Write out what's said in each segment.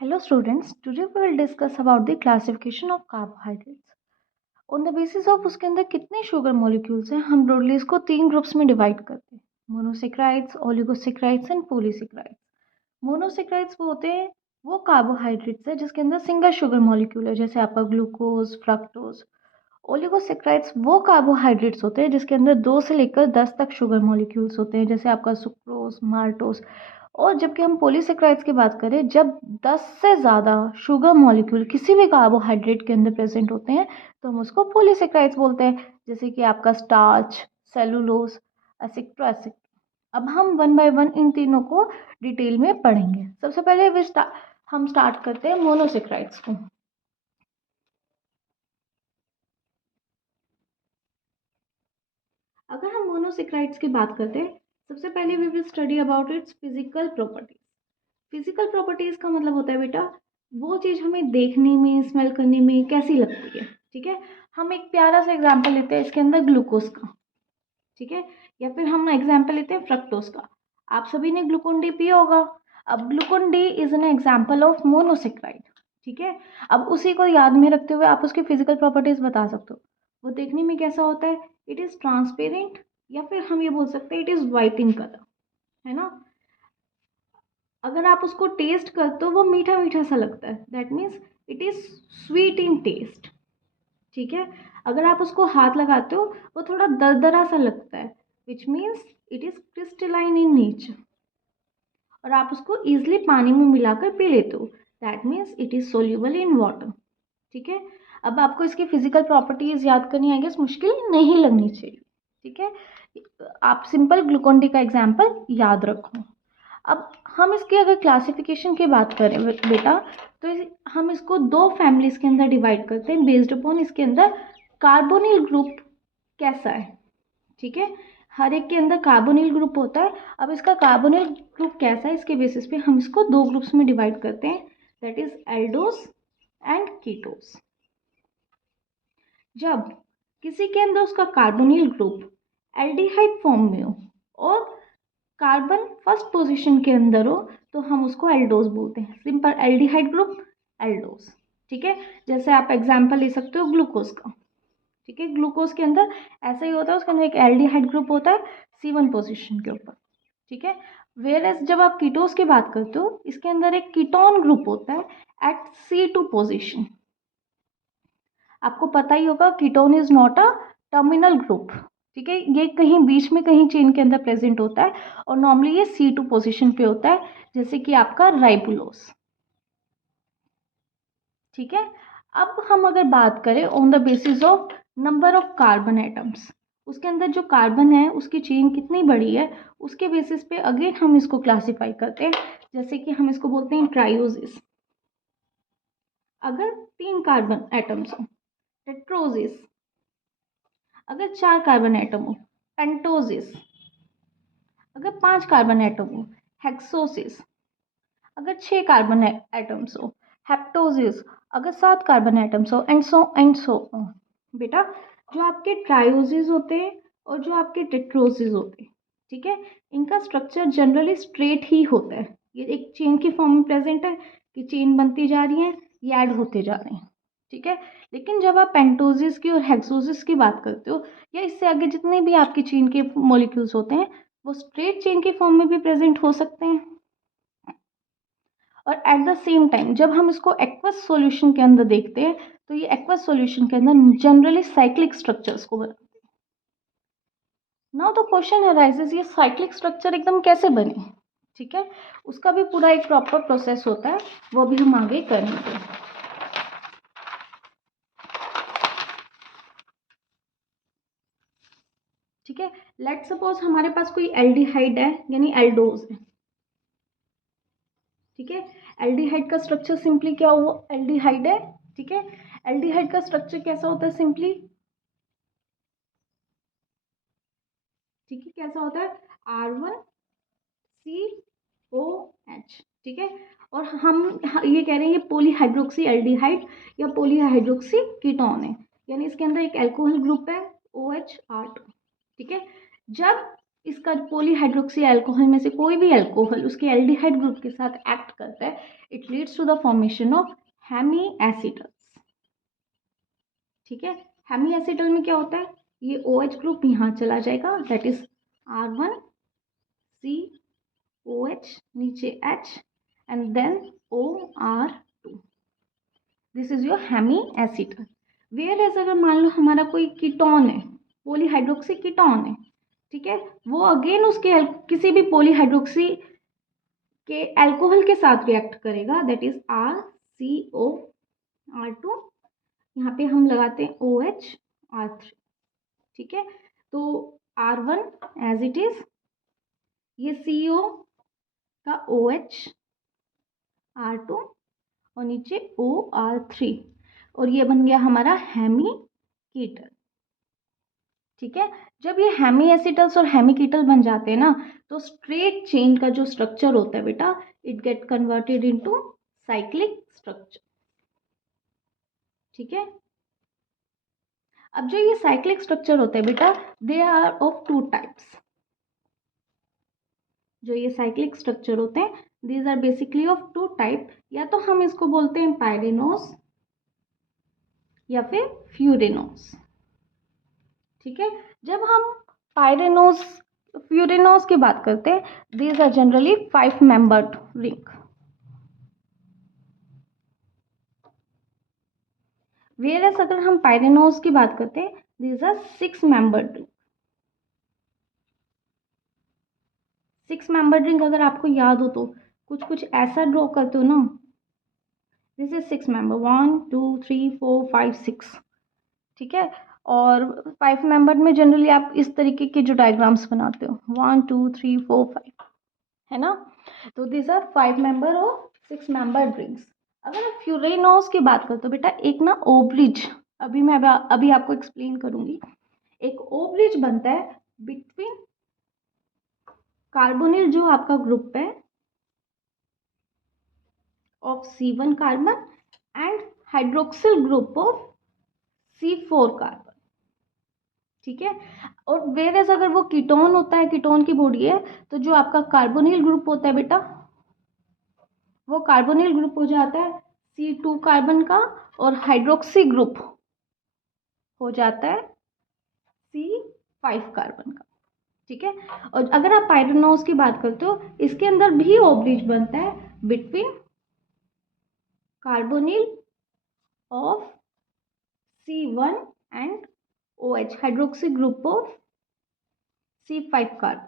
Hello students, today we will discuss about the classification of carbohydrates. On the basis of उसके अंदर कितने sugar molecules हैं हम broadly इसको तीन ग्रुप्स में डिवाइड करते हैं, monosaccharides, oligosaccharides and polysaccharides. Monosaccharides वो होते हैं वो कार्बोहाइड्रेट्स है जिसके अंदर सिंगल शुगर मॉलिक्यूल है, जैसे आपका ग्लूकोज, फ्रक्टोज। ओलिगोसेक्राइड्स वो कार्बोहाइड्रेट्स होते हैं जिसके अंदर 2 से लेकर 10 तक शुगर मॉलिक्यूल्स होते हैं, जैसे आपका सुक्रोज, माल्टोज। और जबकि हम पॉलीसेक्राइड्स की बात करें, जब 10 से ज़्यादा शुगर मॉलिक्यूल किसी भी कार्बोहाइड्रेट के अंदर प्रेजेंट होते हैं तो हम उसको पॉलीसेक्राइड्स बोलते हैं, जैसे कि आपका स्टार्च, सेलुलोज, एसेट्रा एसेट्रा। अब हम वन बाय वन इन तीनों को डिटेल में पढ़ेंगे। सबसे पहले हम स्टार्ट करते हैं मोनोसेक्राइड्स को। अगर हम मोनोसेक्राइड्स की बात करते हैं, सबसे पहले we will study about its physical properties. Physical properties का मतलब होता है बेटा वो चीज़ हमें देखने में, स्मेल करने में कैसी लगती है। ठीक है, हम एक प्यारा सा एग्जांपल लेते हैं इसके अंदर ग्लूकोज का। ठीक है, या फिर हम एग्जांपल लेते हैं फ्रक्टोज का। आप सभी ने ग्लूकोन डी पिया होगा। अब Glucon D is an example of monosaccharide. ठीक है, अब उसी को याद में रखते हुए आप उसकी फिजिकल प्रॉपर्टीज बता सकते हो। वो देखने में कैसा होता है, इट इज ट्रांसपेरेंट, या फिर हम ये बोल सकते हैं it is white in colour, है ना। अगर आप उसको टेस्ट करते हो वो मीठा मीठा सा लगता है, that means it is sweet in taste. ठीक है, अगर आप उसको हाथ लगाते हो वो थोड़ा दरदरा सा लगता है, which means it is crystalline in nature. और आप उसको ईजिली पानी में मिलाकर पी लेते हो, that means it is soluble in water. ठीक है, अब आपको इसकी फिजिकल प्रॉपर्टीज याद करनी आई गेस मुश्किल नहीं लगनी चाहिए। ठीक है, आप सिंपल ग्लूकोन डी का एग्जाम्पल याद रखो। अब हम इसकी अगर क्लासिफिकेशन की बात करें बेटा, तो हम इसको दो फैमिलीज के अंदर डिवाइड करते हैं बेस्ड अपॉन इसके अंदर कार्बोनिल ग्रुप कैसा है। ठीक है, हर एक के अंदर कार्बोनिल ग्रुप होता है। अब इसका कार्बोनिल ग्रुप कैसा है इसके बेसिस पे हम इसको दो ग्रुप्स में डिवाइड करते हैं, that is Eldhose and ketose. जब किसी के अंदर उसका कार्बोनिल ग्रुप एल्डिहाइड फॉर्म में हो और कार्बन फर्स्ट पोजीशन के अंदर हो तो हम उसको एल्डोस बोलते हैं। Simple aldehyde group Eldhose. ठीक है, जैसे आप एग्जांपल ले सकते हो ग्लूकोज का। ठीक है, ग्लूकोज के अंदर ऐसा ही होता है, उसके अंदर एक एल्डिहाइड ग्रुप होता है C1 पोजीशन के ऊपर। ठीक है, वेयर एज जब आप कीटोस की बात करते हो इसके अंदर एक कीटोन ग्रुप होता है एट C2 पोजीशन। आपको पता ही होगा ketone is not a terminal group. ठीक है, ये कहीं बीच में कहीं चेन के अंदर प्रेजेंट होता है और नॉर्मली ये C2 पोजीशन पे होता है, जैसे कि आपका राइबुलोस। ठीक है, अब हम अगर बात करें on the basis of number of carbon atoms, उसके अंदर जो कार्बन है उसकी चेन कितनी बड़ी है उसके बेसिस पे अगेन हम इसको क्लासीफाई करते हैं, जैसे कि हम इसको बोलते हैं ट्रायोसिस। अगर 3 कार्बन एटम्स हो टेट्रोसिस, अगर 4 कार्बन एटम हो पेंटोसिस, अगर 5 कार्बन एटम हो हेक्सोसिस, अगर 6 कार्बन एटम्स हो हेप्टोसिस, अगर 7 कार्बन एटम्स हो एंड सो बेटा जो आपके ट्रायोसिस होते हैं और जो आपके टेट्रोसिस होते हैं, ठीक है, इनका स्ट्रक्चर जनरली स्ट्रेट ही होता है। ये एक चेन की फॉर्म में प्रेजेंट है कि चेन बनती जा रही है, ये ऐड होते जा रहे हैं। ठीक है, लेकिन जब आप पेंटोसिस की और हेक्सोसिस की बात करते हो या इससे आगे जितने भी आपकी चेन के मॉलिक्यूल्स होते हैं वो स्ट्रेट चेन की फॉर्म में भी प्रेजेंट हो सकते हैं। और एट द सेम टाइम जब हम इसको एक्वस सॉल्यूशन के अंदर देखते हैं तो ये एक्वस सॉल्यूशन के अंदर जनरली साइक्लिक स्ट्रक्चर्स को बनाते हैं। नाउ तो क्वेश्चन अराइजेस, ये साइक्लिक स्ट्रक्चर एकदम कैसे बने। ठीक है, उसका भी पूरा एक प्रॉपर प्रोसेस होता है, वो भी हम आगे करेंगे। ठीक है, लेट सपोज हमारे पास कोई एल्डिहाइड है यानी एल्डोज है। ठीक है, एल्डिहाइड का स्ट्रक्चर सिंपली क्या हुआ, एल्डिहाइड है। ठीक है, एल्डिहाइड का स्ट्रक्चर कैसा होता है सिंपली, ठीक है, कैसा होता है R1COH। ठीक है, और हम ये कह रहे हैं ये पॉलीहाइड्रोक्सी एल्डिहाइड या पॉलीहाइड्रोक्सी कीटोन है, यानी इसके अंदर एक एल्कोहल ग्रुप है OH R2। ठीक है, जब इसका पॉलीहाइड्रोक्सी अल्कोहल में से कोई भी अल्कोहल उसके एल्डिहाइड ग्रुप के साथ एक्ट करता है, it leads to the formation of hemiacetals. ठीक है, हेमी एसिटल में क्या होता है, ये OH ग्रुप यहाँ चला जाएगा, दैट इज R1COH, नीचे H and then OR2, this is your hemi acetal. Whereas अगर मान लो हमारा कोई कीटोन है, पॉलीहाइड्रोक्सी कीटोन है, ठीक है, वो अगेन उसके किसी भी पॉलीहाइड्रोक्सी के अल्कोहल के साथ रिएक्ट करेगा, दैट इज RCOR2, यहाँ पे हम लगाते हैं OHR3। ठीक है, तो R1 एज इट इज, ये CO का OH R2 और नीचे OR3, और ये बन गया हमारा हेमी कीटल। ठीक है, जब ये हेमी एसिटल्स और हेमी कीटल बन जाते हैं ना, तो स्ट्रेट चेन का जो स्ट्रक्चर होता है बेटा, it get converted into cyclic structure. ठीक है, अब जो ये साइक्लिक स्ट्रक्चर होता है बेटा, they are of two types. जो ये साइक्लिक स्ट्रक्चर होते हैं, these are basically of two type, या तो हम इसको बोलते हैं पायरेनोस या फिर फ्यूरेनोस। ठीक है, जब हम पायरेनोस फ्यूरेनोस की बात करते हैं, these are generally 5 membered ring. Whereas अगर हम पायरेनोस की बात करते हैं, these are 6 membered ring. 6 membered ring अगर आपको याद हो तो कुछ कुछ ऐसा ड्रॉ करते हो ना, दिस इज 6 मेंबर, 1 2 3 4 5 6। ठीक है, और 5 मेंबर में जनरली आप इस तरीके के जो डायग्राम्स बनाते हो, 1 2 3 4 5, है ना, तो दिस आर 5 मेंबर और 6 मेंबर रिंग्स। अगर आप फ्यूरेनोस की बात करते हो बेटा, एक ना ओब्रिज, अभी आपको एक्सप्लेन करूंगी, एक ओब्रिज बनता है बिटवीन कार्बोनिल जो आपका ग्रुप है of C1 carbon and hydroxyl group of C4 carbon. ठीक है, और वेरएस अगर वो कीटोन होता है, कीटोन की बॉडी है, तो जो आपका कार्बोनिल ग्रुप होता है बेटा, वो कार्बोनिल ग्रुप हो जाता है C2 कार्बन का, और हाइड्रोक्सी ग्रुप हो जाता है C5 कार्बन का। ठीक है, और अगर आप पायरेनोस की बात करते हो, इसके अंदर भी ओब्रिज बनता है between carbonyl of C1 and OH, hydroxy group of C5 carbon.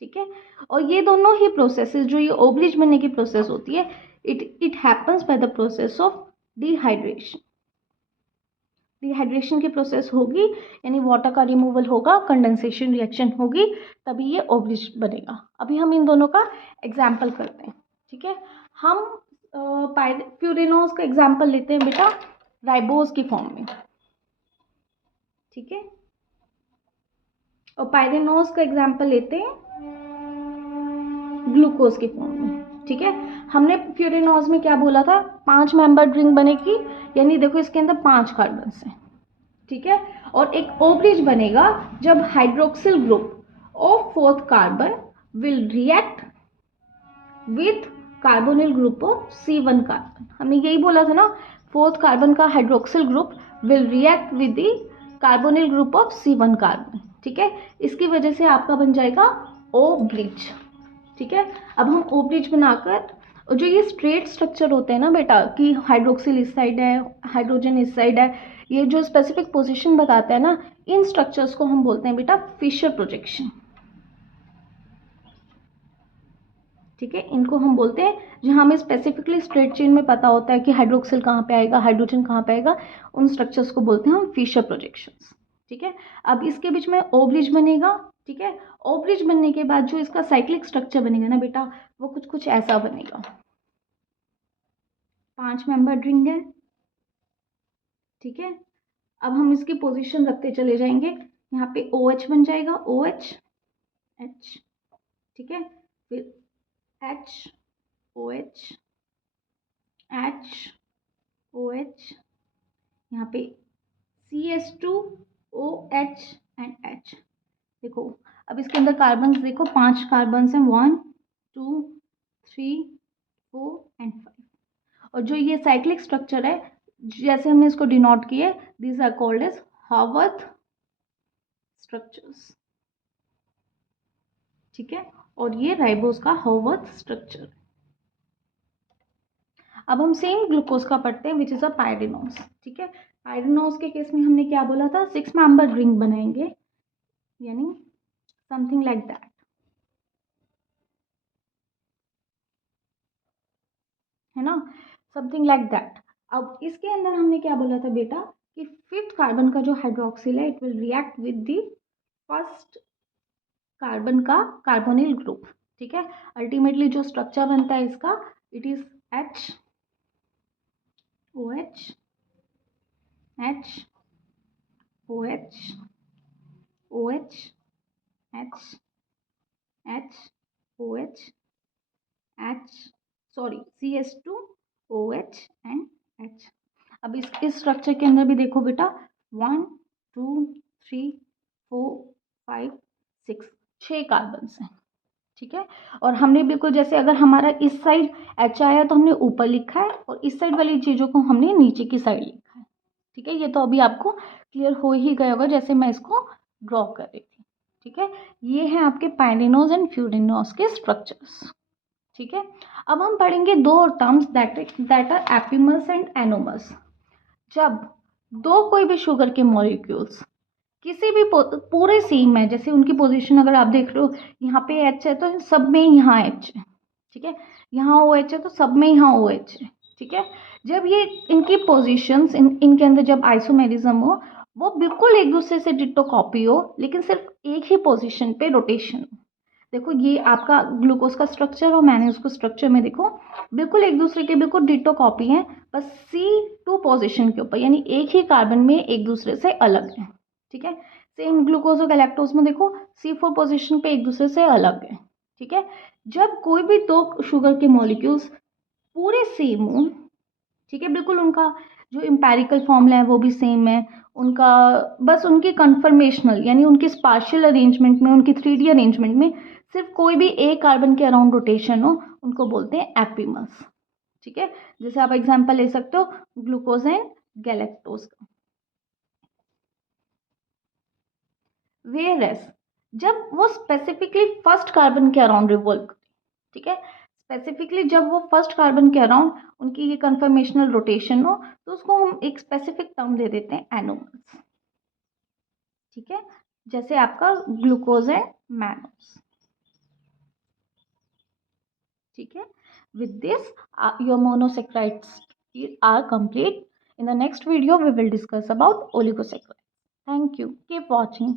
ठीक है, और ये दोनों ही प्रोसेसेस, जो ये ओब्रिज बनने की प्रोसेस होती है, it happens by the process of dehydration. Dehydration की प्रोसेस होगी, यानी वाटर का रिमूवल होगा, कंडेंसेशन रिएक्शन होगी, तभी ये ओब्रिज बनेगा। अभी हम इन दोनों का एग्जाम्पल करते हैं। ठीक है, हम फ्यूरेनोस का एग्जाम्पल लेते हैं बेटा राइबोज की फॉर्म में। ठीक है, और पायरेनोस का एग्जाम्पल लेते हैं ग्लूकोज की फॉर्म में। ठीक है, हमने फ्यूरेनोस में क्या बोला था, 5 मेंबर्ड रिंग बनेगी, यानी देखो इसके अंदर 5 कार्बन हैं। ठीक है, और एक ओब्रिज बनेगा जब hydroxyl group of 4th carbon will react with carbonyl group of C1 carbon. हमने यही बोला था ना, 4th कार्बन का hydroxyl group will react with the carbonyl group of C1 carbon. ठीक है, इसकी वजह से आपका बन जाएगा ओ ब्रिज। ठीक है, अब हम ओ ब्रिज बनाकर, और जो ये स्ट्रेट स्ट्रक्चर होते हैं ना बेटा, कि हाइड्रोक्सिल इस साइड है, हाइड्रोजन इस साइड है, ये जो स्पेसिफिक पोजीशन बताता है ना, इन स्ट्रक्चर्स को हम बोलते हैं बेटा फिशर प्रोजेक्शन। ठीक है, इनको हम बोलते हैं, जहाँ हमें स्पेसिफिकली स्ट्रेट चेन में पता होता है कि हाइड्रोक्सिल कहाँ पे आएगा, हाइड्रोजन कहाँ पे आएगा, उन स्ट्रक्चर्स को बोलते हैं हम फिशर प्रोजेक्शंस। ठीक है, अब इसके बीच में ओ ब्रिज बनेगा। ठीक है, ओ ब्रिज बनने के बाद जो इसका साइक्लिक स्ट्रक्चर बनेगा ना बेटा, वो कुछ कुछ ऐसा बनेगा। 5 मेंबर रिंग है। ठीक है, अब हम इसकी पोजीशन रखते चले जाएंगे, यहाँ पे OH बन जाएगा, OH H। ठीक है, फिर H OH H OH, यहाँ पे CH2 OH एंड H। देखो, अब इसके अंदर कार्बन देखो 5 कार्बन हैं, 1 2 3 4 एंड 5। और जो ये साइक्लिक स्ट्रक्चर है जैसे हमने इसको डिनोट किए, these are called as Haworth structures. ठीक है, और ये राइबोस का हावर्थ स्ट्रक्चर। अब हम सेम ग्लूकोज का पढ़ते हैं विच इज अ पायरिनोस। ठीक है, पायरिनोस के केस में हमने क्या बोला था, 6 मेंबर रिंग बनाएंगे, यानी समथिंग लाइक दैट, है ना, समथिंग लाइक दैट। अब इसके अंदर हमने क्या बोला था बेटा कि 5th कार्बन का जो हाइड्रोक्सिल है it will react with the first carbon का कार्बोनिल ग्रुप। ठीक है, अल्टीमेटली जो स्ट्रक्चर बनता है इसका, it is H OH H OH OH H H OH H sorry CH2 OH and H। अब इस स्ट्रक्चर के अंदर भी देखो बेटा 1 2 3 4 5 6 6 कार्बन हैं। ठीक है, और हमने बिल्कुल जैसे अगर हमारा इस साइड H आया तो हमने ऊपर लिखा है और इस साइड वाली चीज़ों को हमने नीचे की साइड लिखा है। ठीक है, ये तो अभी आपको क्लियर हो ही गया होगा जैसे मैं इसको ड्रॉ कर रही थी। ठीक है, ये है आपके पायरिनोस एंड फ्यूरिनोस के स्ट्रक्चर्स। ठीक है, अब हम पढ़ेंगे दो और terms that are epimers and anomers. जब दो कोई भी शुगर के मॉलिक्यूल्स किसी भी पूरे सेम है, जैसे उनकी पोजीशन अगर आप देख रहे हो यहाँ पे H है तो सब में यहाँ H है। ठीक है, यहाँ OH है तो सब में यहाँ OH है। ठीक है, जब ये इनकी पोजीशंस इनके अंदर जब आइसोमेरिज्म हो, वो बिल्कुल एक दूसरे से डिट्टो कॉपी हो, लेकिन सिर्फ एक ही पोजीशन पे रोटेशन हो। देखो ये आपका ग्लूकोज का स्ट्रक्चर और मैंने उसको स्ट्रक्चर में देखो बिल्कुल एक दूसरे के बिल्कुल डिट्टो कॉपी है, बस C2 पोजीशन के ऊपर, यानी एक ही कार्बन में एक दूसरे से अलग है। ठीक है, सेम ग्लूकोज और गैलेक्टोज में देखो C4 पोजीशन पे एक दूसरे से अलग है। ठीक है, जब कोई भी दो शुगर के मॉलिक्यूल्स पूरे सेम हो, ठीक है, बिल्कुल उनका जो एम्पेरिकल फॉर्मूला है वो भी सेम है, उनका बस उनकी कन्फर्मेशनल यानी उनकी स्पार्शियल अरेंजमेंट में, उनकी 3D अरेंजमेंट में सिर्फ कोई भी एक कार्बन के अराउंड रोटेशन हो, उनको बोलते हैं एपिमस। ठीक है, जैसे आप एग्जांपल ले सकते हो ग्लूकोज एंड गैलेक्टोज का। वेयरएस जब वो स्पेसिफिकली फर्स्ट कार्बन के अराउंड रिवॉल्व, ठीक है, स्पेसिफिकली जब वो फर्स्ट कार्बन के अराउंड उनकी ये कन्फर्मेशनल रोटेशन हो तो उसको हम एक स्पेसिफिक टर्म दे देते हैं एनोमर्स। ठीक है, जैसे आपका ग्लूकोज एंड मैनोस। ठीक है, with this your monosaccharides are complete. In the next video we will discuss about oligosaccharides. Thank you, keep watching.